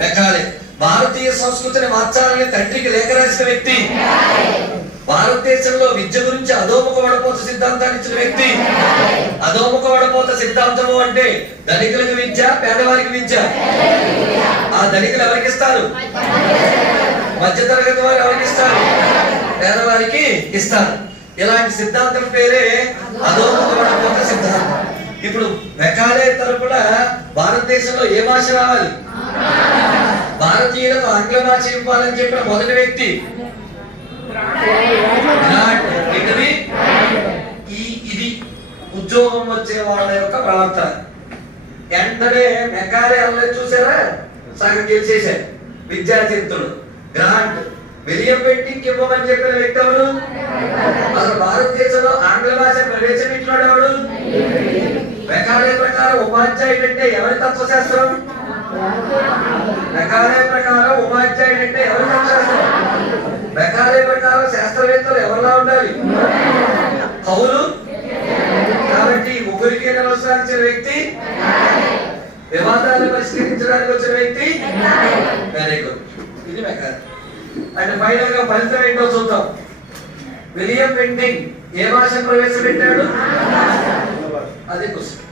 Macaulay. భారతీయ సంస్కృతిని మార్చాలని తండ్రికి లేఖ రాసిన వ్యక్తి. భారతదేశంలో విద్య గురించి అధోముఖ వడపోత సిద్ధాంతాన్ని ఇచ్చిన వ్యక్తి. అధోముఖ వడపోత సిద్ధాంతము అంటే ధనికులకు విద్య, పేదవారికి విద్య. ఆ ధనికులు ఎవరికి ఇస్తారు? మధ్యతరగతి వారు ఎవరికి ఇస్తారు? పేదవారికి ఇస్తారు. ఇలాంటి సిద్ధాంతం పేరే అధోముఖ వడపోత సిద్ధాంతం. ఇప్పుడు మెకాలే తరపున భారతదేశంలో ఏ భాష రావాలి? భారతీయులకు ఆంగ్ల భాష ఇవ్వాలని చెప్పిన మొదటి వ్యక్తి ఇది ఉద్యోగం వచ్చే వాళ్ళ యొక్క ప్రవర్తన. వెంటనే మెకాలే అల్లరి చూసారా, సగం గెలిచేశారు విద్యార్థులు. గ్రాంట్ విలియం బెంటింగ్ ఇవ్వమని చెప్పిన వ్యక్తి ఎవరు? అసలు భారతదేశంలో ఆంగ్ల భాష ప్రవేశపెట్టినాడు ఎవడు? మెకాలే ప్రకారం ఉపాధ్యాయుడు అంటే ఎవరి తత్వశాస్త్రం? మెకాలే ప్రకారం ఉపాధ్యాయుడు అంటే ఎవరి తత్వశాస్త్రం? మెకాలే ప్రకారం శాస్త్రవేత్తలు ఎవరిలా ఉండాలి? కవులు. కాబట్టి ముగ్గురికి నమస్కరించిన వ్యక్తి, వివాదాలను పరిష్కరించడానికి వచ్చిన వ్యక్తి. Very good. ఇది మెకాలే. అంటే ఫైనల్ గా ఫలితం ఏంటో చూద్దాం. విలియం బెంటింగ్ ఏ భాష ప్రవేశపెట్టాడు? అది క్వశ్చన్.